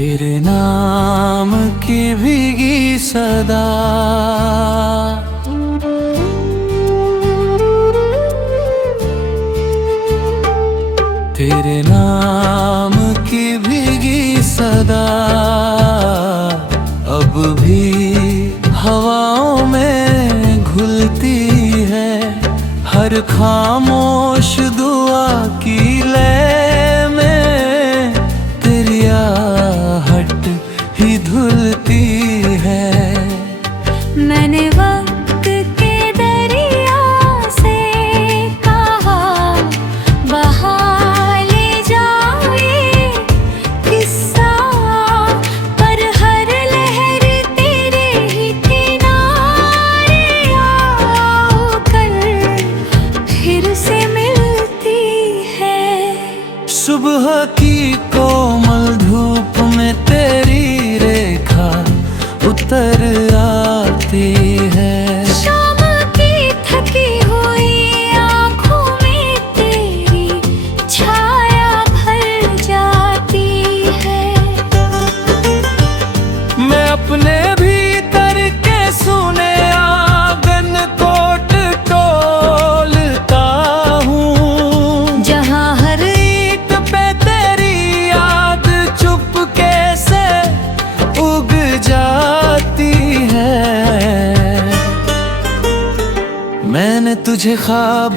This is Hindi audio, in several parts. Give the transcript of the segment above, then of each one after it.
तेरे नाम की भीगी सदा, तेरे नाम की भीगी सदा अब भी हवाओं में घुलती है। हर खामोश दुआ की लय में तेरी आहट ही धुलती है। मैंने वक्त के दरिया से कहा बहा ले जाओ ये किस्सा, पर हर लहर तेरे ही किनारे आकर फिर से मिलती है। सुबह की कोमल धूप में तेरी रेखा उतर आती है। शाम की थकी हुई आँखों में तेरी छाया भर जाती है। मैं अपने भीतर के सुने आंगन को टटोलता हूँ, जहाँ हर ईंट पे तेरी याद चुपके से उग जाती है। मैंने तुझे ख्वाब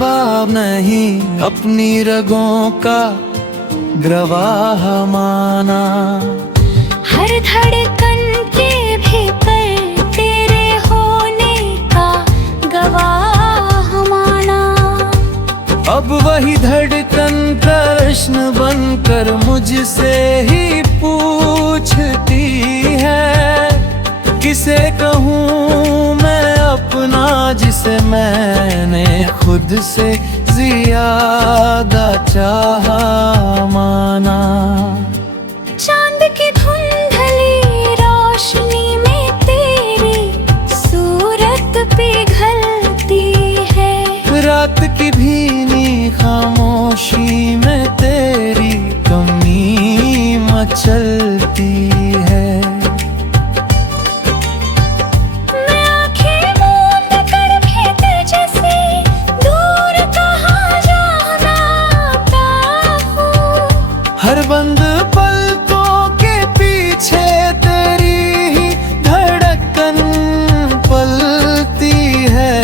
नहीं अपनी रगों का गवाह माना, हर धड़कन के भीतर तेरे होने का गवाह माना। अब वही धड़कन प्रश्न बनकर मुझसे ही पूछती है, किसे कहूँ मैं अपना जिसे मैंने खुद से ज्यादा चाहा माना। चांद की धुंधली रोशनी में तेरी सूरत पिघलती है। रात की भीनी खामोशी में तेरी कमी मचलती है। मैं आंखें मूंद कर भी तुझसे दूर कहाँ जाना हूँ। हर बंद पलकों के पीछे तेरी ही धड़कन पलती है।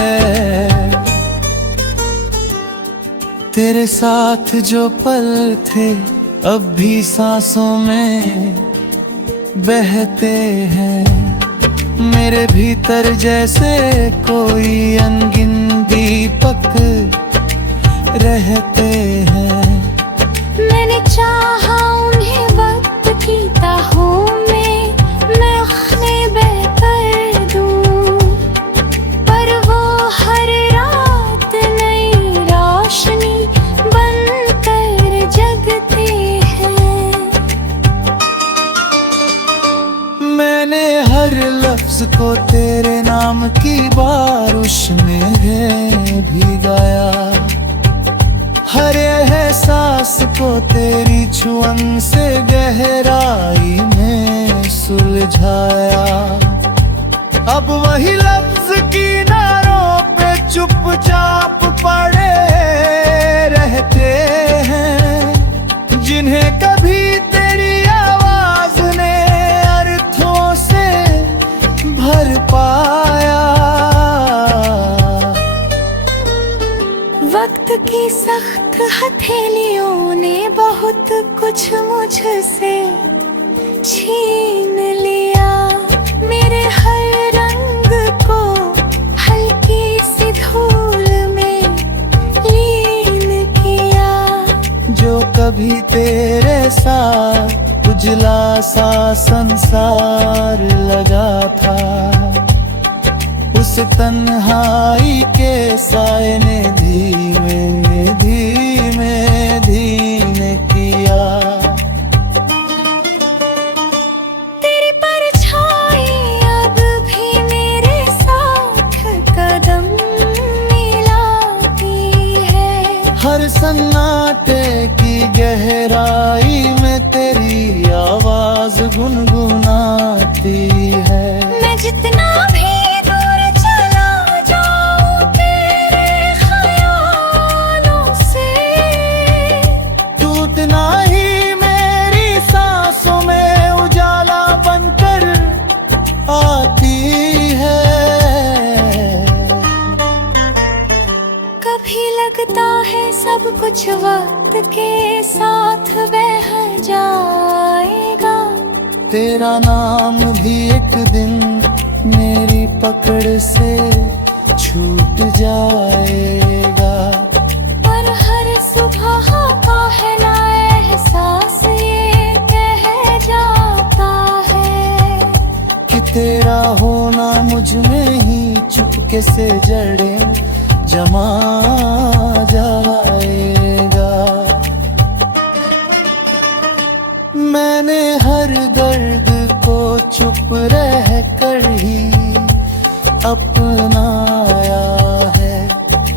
तेरे साथ जो पल थे अब भी सांसों में बहते हैं। मेरे भीतर जैसे कोई अनगिन दीपक रहते हैं। मैंने चाहा उन्हें वक्त की ताहों में मैं अपने बहकर दूं, पर वो हर रात नई रोशनी बनकर जगते हैं। मैंने हर लफ्ज को तेरे नाम की बारिश में भिगाया, हर एहसास को तेरी छुअन से गहराई में सुलझाया। अब वही लफ्ज किनारों पे चुपचाप पड़े रहते हैं, जिन्हें कभी तेरी आवाज ने अर्थों से भर पाया। वक्त की सख्त हथेलियों ने बहुत कुछ मुझसे छीन लिया। मेरे हर रंग को हल्की सी धूल में लीन किया। जो कभी तेरे साथ उजला सा संसार लगा था, उस तन्हाई के साए ने धीमे धीमे धीमे किया। तेरी परछाई अब भी मेरे साथ कदम मिलाती है। हर सन्नाटे की गहराई में तेरी आवाज गुनगुनाती है। मैं जितना भी दूर चला जाऊं तेरे ख्यालों से, तू उतना ही मेरी सांसों में उजाला बनकर आती है। कभी लगता है सब कुछ वक्त के साथ बह जाएगा, तेरा नाम भी एक दिन मेरी पकड़ से छूट जाएगा। पर हर सुबह पहला एहसास ये कह जाता है कि तेरा होना मुझ में ही चुपके से जड़ें जमा जाएगा। मैंने हर दर्द को चुप रह कर ही अपनाया है,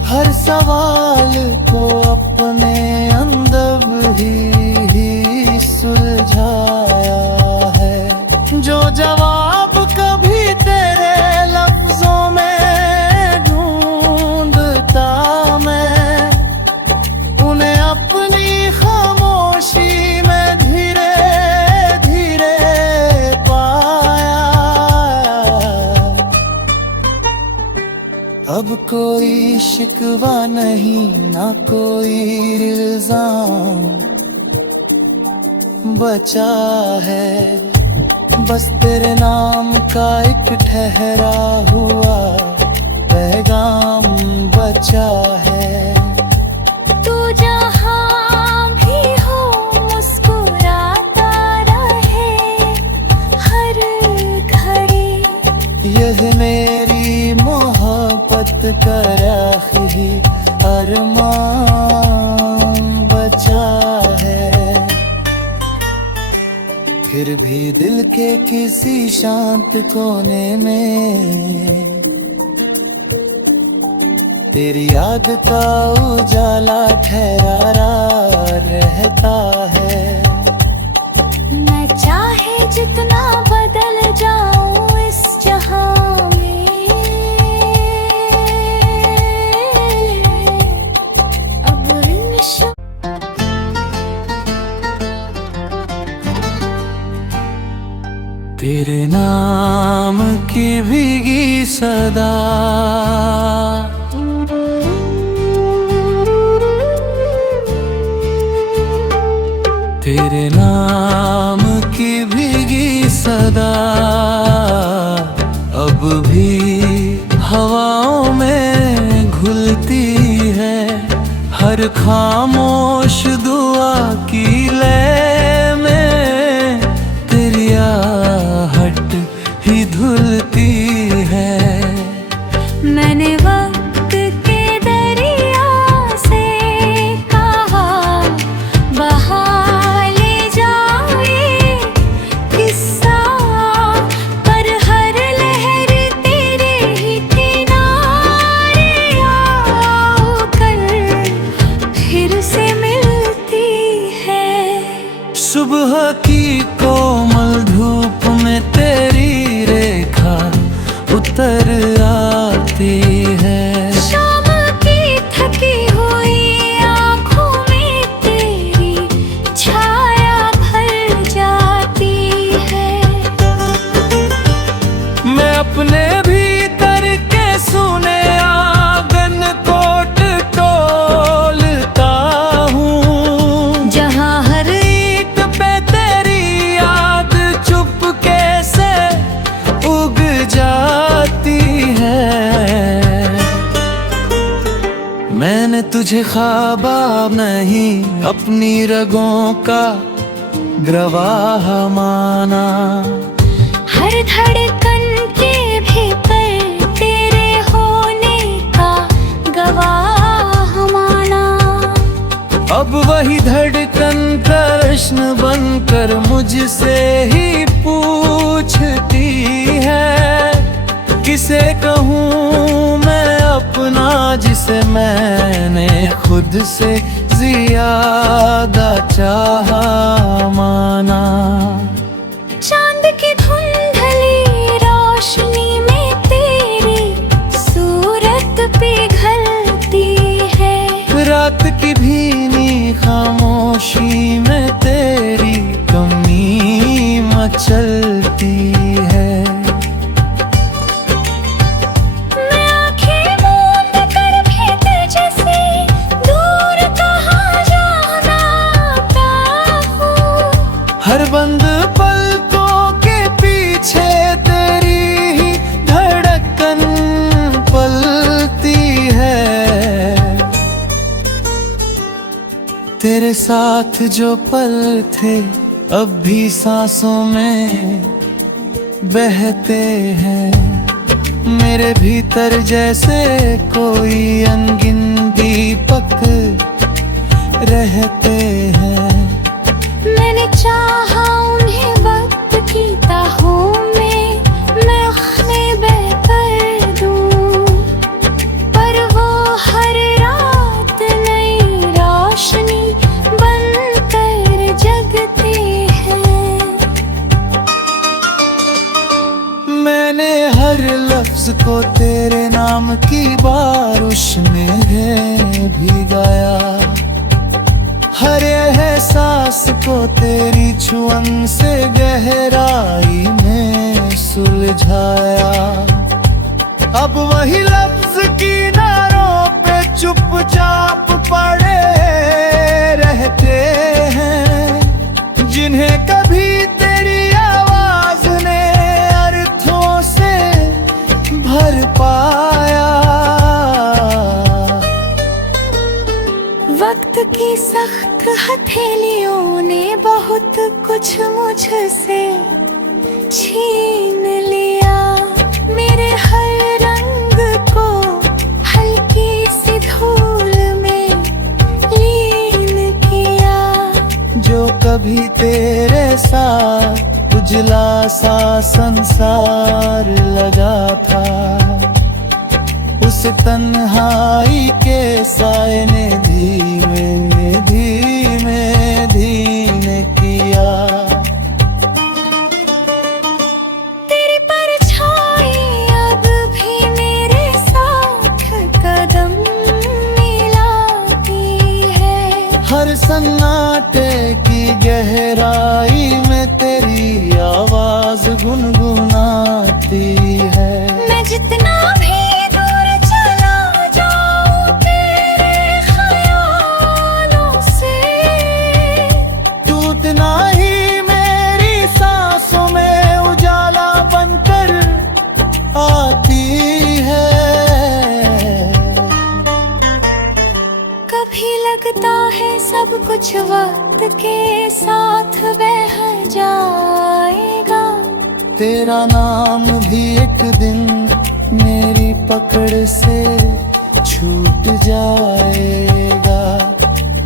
हर सवाल को अपने अंदर ही सुलझाया है। जो जवाब कभी तेरे लफ्जों में ढूंढता मैं, उन्हें अपनी खामोशी में धीरे धीरे पाया। अब कोई शिकवा नहीं, ना कोई इल्जाम बचा है, बस तेरे नाम का एक ठहरा हुआ पैगाम बचा है। तू जहाँ भी हो मुस्कुराता रहे हर घड़ी, यह मेरी मोहब्बत का आखिरी अरमान बचा है। फिर भी दिल के किसी शांत कोने में तेरी याद का उजाला ठहरा रहता है। मैं चाहे जितना बदल जाऊं इस जहां में, अब तेरे नाम की भीगी सदा तेरे नाम की भीगी सदा अब भी हवाओं में घुलती है। हर खामोश दुआ की लय में तेरी आहट ही धुलती है। मैंने वक्त के दरिया से कहा बहा ले जाए किस्सा, पर हर लहर तेरे ही किनारे आकर फिर से मिलती है। सुबह की कोमल धूप में तेरी रेखा उतर आती है। शाम की थकी हुई आँखों में तेरी छाया भर जाती है। मैं अपने भीतर के सुने आंगन को टटोलता हूँ, जहाँ हर ईंट पे तेरी याद चुपके से उग जाती है। मैंने तुझे ख्वाब नहीं अपनी रगों का गवाह माना, हर धड़कन के भीतर तेरे होने का गवाह माना। अब वही धड़कन प्रश्न बनकर मुझसे ही पूछती है, किसे कहूँ मैं अपना जिसे मैंने खुद से ज्यादा चाहा माना। चांद की धुंधली रोशनी में तेरी सूरत पिघलती है। रात की भीनी खामोशी में तेरी कमी मचलती है। मैं आंखें मूंद कर भी तुझसे दूर कहाँ जाना हूँ। हर बंद पलकों के पीछे तेरी ही धड़कन पलती है। तेरे साथ जो पल थे अब भी सांसों में बहते हैं। मेरे भीतर जैसे कोई अनगिन दीपक रहते हैं। मैंने चाहा उन्हें वक्त की ताहों में मैं उसमें बहकर दूं, पर वो हर रात नई रोशनी बनकर जगती है। मैंने हर लफ्ज को तेरे नाम की बारिश में भिगाया। हर एहसास को तेरी छुअन से गहराई में सुलझाया। अब वही लफ्ज किनारों पे चुपचाप पड़े रहते हैं, जिन्हें कभी तेरी आवाज ने अर्थों से भर पाया। वक्त की सख्त हथेलियों ने बहुत कुछ मुझसे छीन लिया। मेरे हर रंग को हल्की सी धूल में लीन किया। जो कभी तेरे साथ उजला सा संसार लगा था, उस तन्हाई के साए ने धीमे धीमे धीमे किया। तेरी परछाई अब भी मेरे साथ कदम मिलाती है। हर सन्नाटे की गहराई में तेरी आवाज गुनगुनाती है। मैं जितना भी दूर चला जाऊं तेरे ख्यालों से, तू उतना ही मेरी सांसों में उजाला बनकर आती है। कभी लगता है सब कुछ वक्त के साथ बह जाएगा। तेरा नाम भी एक दिन मेरी पकड़ से छूट जाएगा।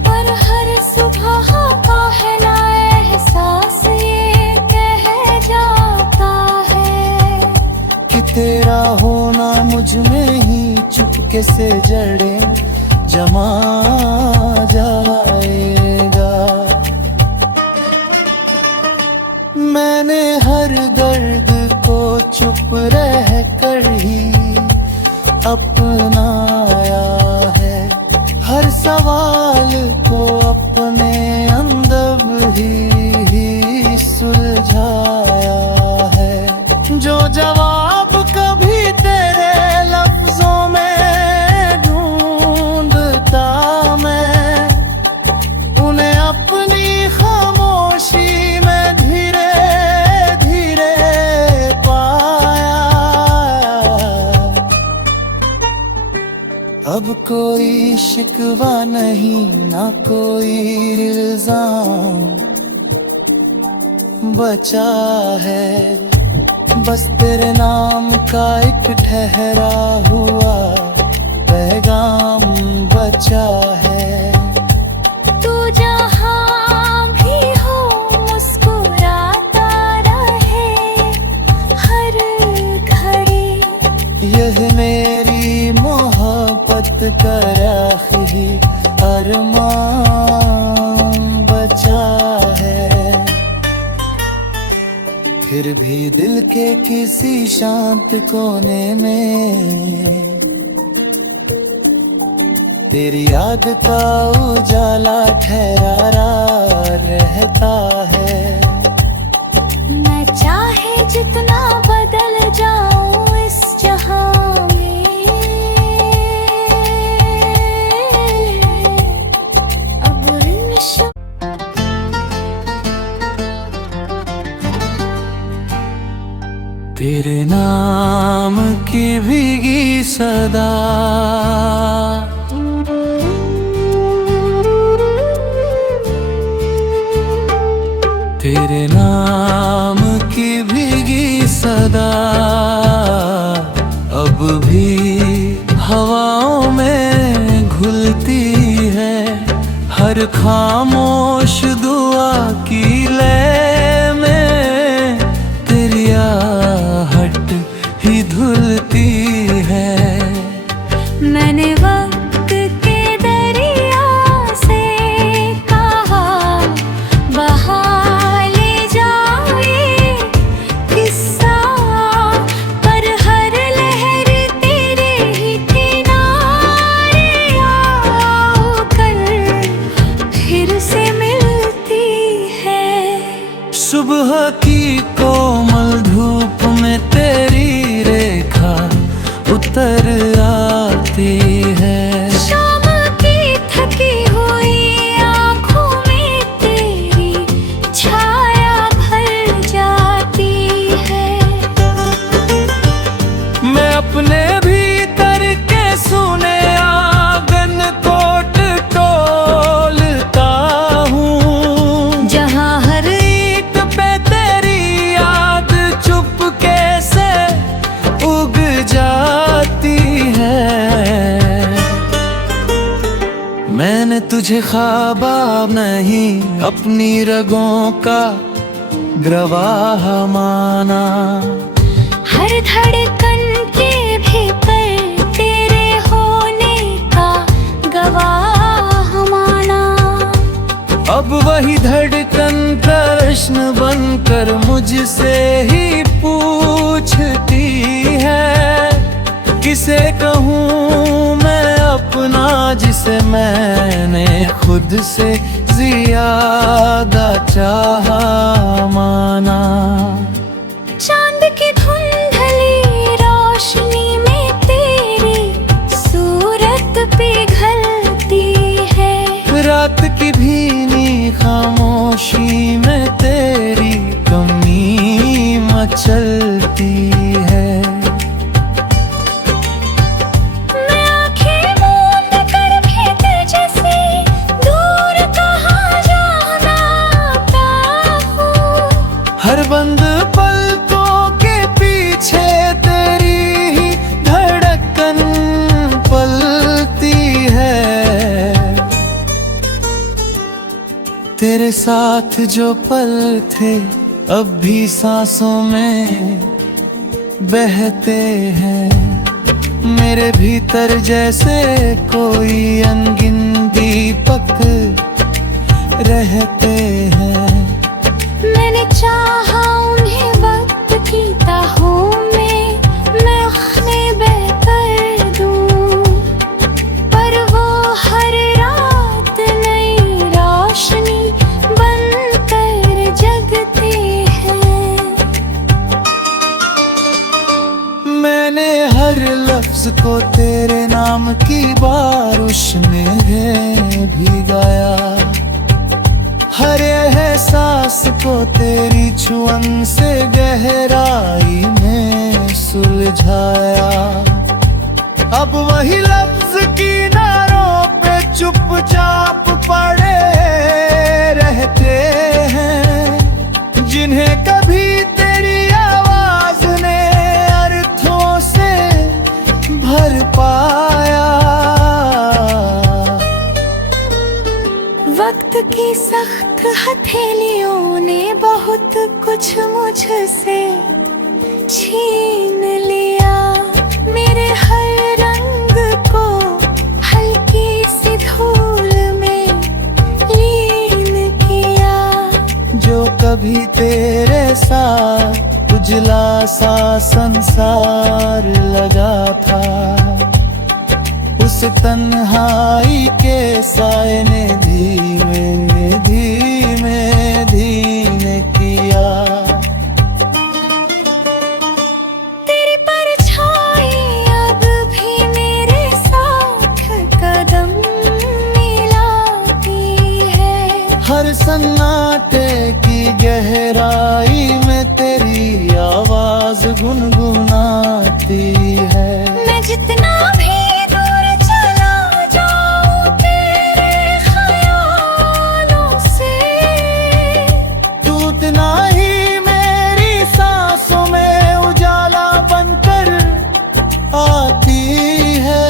पर हर सुबह का पहला एहसास ये कह जाता है कि तेरा होना मुझ में ही चुपके से जड़ें जमा जाएगा। मैंने हर दर्द को चुप रह कर ही अपनाया है। हर सवाल को अपने अंदर ही सुलझाया है। जो जवाब कभी तेरे लफ्जों में ढूंढता मैं, उन्हें अपनी खामोशी में धीरे धीरे पाया। अब कोई शिकवा नहीं, ना कोई इल्जाम बचा है। बस तेरे नाम का एक ठहरा हुआ पैगाम बचा है। तू जहाँ भी हो मुस्कुराता रहे हर घड़ी। यह मेरी मोहब्बत का आखिरी नाम बचा है। फिर भी दिल के किसी शांत कोने में तेरी याद का उजाला ठहरा रहता है। मैं चाहे जितना बदल जाऊं इस जहां में, अब तेरे नाम की भीगी सदा तेरे नाम की भीगी सदा अब भी हवाओं में घुलती है। हर खामोश दुआ की लय में तेरी आहट ही धुलती है। मैंने वक्त के दरिया से कहा बहा सुबह की कोमल धूप में तेरी रेखा उतर आती है। शाम की थकी हुई आँखों में तेरी छाया भर जाती है। मैं अपने भीतर के सुने आंगन को टटोलता हूँ, जहाँ हर मैंने तुझे ख्वाब नहीं अपनी रगों का गवाह माना। हर धड़कन के भीतर तेरे होने का गवाह माना। अब वही धड़कन प्रश्न बनकर मुझसे ही पूछती है, किसे कहूँ मैं अपना जिसे मैंने खुद से ज्यादा चाहा माना। चांद की धुंधली रोशनी में तेरी सूरत पिघलती है। रात की भीनी खामोशी में तेरी कमी मचलती है। हर बंद पलकों के पीछे तेरी ही धड़कन पलती है। तेरे साथ जो पल थे अब भी सांसों में बहते हैं। मेरे भीतर जैसे कोई अनगिन दीपक रहते हैं। मैंने चाहा उन्हें वक्त की ताहों में मैं अपने बहकर दूं, पर वो हर रात नई रोशनी बनकर जगते हैं। मैंने हर लफ्ज को तेरे नाम की बारिश में भिगाया। हर एहसास को तेरी छुअन से गहराई में सुलझाया। अब वही लफ्ज किनारों पे चुपचाप पड़े रहते हैं, जिन्हें कभी तेरी आवाज ने अर्थों से भर पाया। वक्त की सख्त हथेलियों ने बहुत कुछ मुझसे छीन लिया। मेरे हर रंग को हल्की सी धूल में भी तेरे साथ उजला सा संसार लगा था। उस तन्हाई के साए ने धीमे धीमे धीमे किया। तेरी परछाई अब भी मेरे साथ कदम मिलाती है। हर सन्नाटे की गहराई में तेरी आवाज गुनगुनाती है। मैं जितना भी दूर चला जाऊं तेरे ख्यालों से, तू उतना ही मेरी सांसों में उजाला बनकर आती है।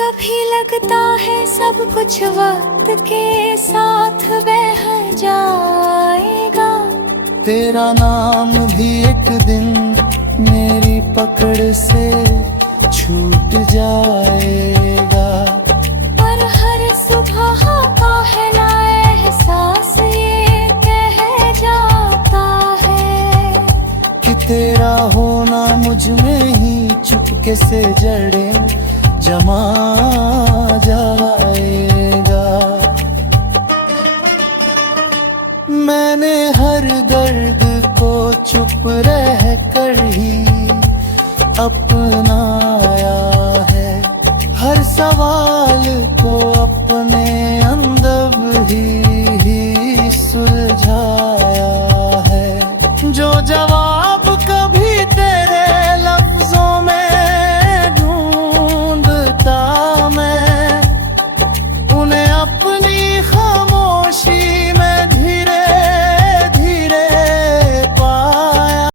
कभी लगता है सब कुछ वक्त के साथ बह जाएगा। तेरा नाम भी एक दिन मेरी पकड़ से छूट जाएगा। पर हर सुबह का पहला एहसास ये कह जाता है कि तेरा होना मुझ में ही चुपके से जड़ें जमा जाएगा। मैंने हर दर्द को चुप रह कर ही अपनाया है। हर सवाल को अपने